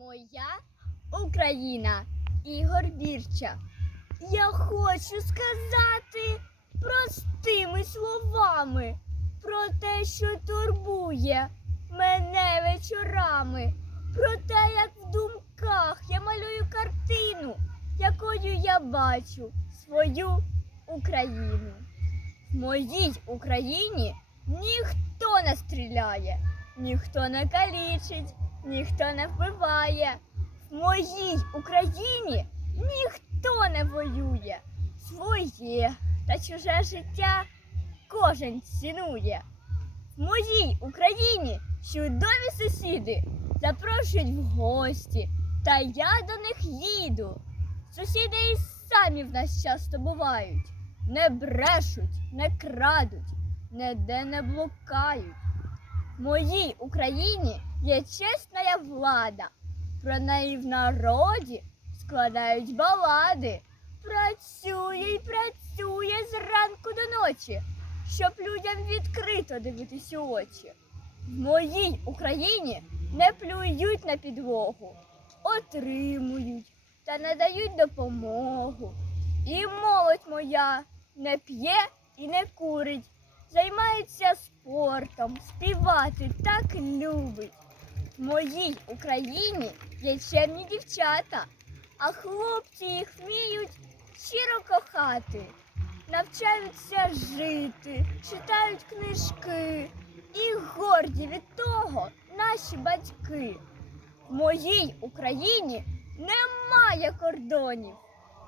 Моя Україна Ігор Бірча. Я хочу сказати простими словами про те, що турбує мене вечорами, про те, як в думках я малюю картину, якою я бачу свою Україну. В моїй Україні ніхто не стріляє, ніхто не калічить, ніхто не вбиває. В моїй Україні ніхто не воює. Своє та чуже життя кожен цінує. В моїй Україні чудові сусіди запрошують в гості, та я до них їду. Сусіди і самі в нас часто бувають, не брешуть, не крадуть, ніде не блукають. В моїй Україні є чесна влада. Про неї в народі складають балади. Працює і працює зранку до ночі, щоб людям відкрито дивитись у очі. В моїй Україні не плюють на підлогу, отримують та надають допомогу. І молодь моя не п'є і не курить, займається спортом, співати так любить. В моїй Україні є чемні дівчата, а хлопці їх вміють щиро кохати, навчаються жити, читають книжки і горді від того наші батьки. В моїй Україні немає кордонів.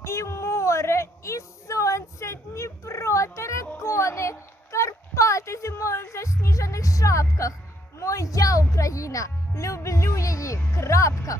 І море, і сонце, Дніпро, терекони, шапках. Моя Україна, люблю її, крапка.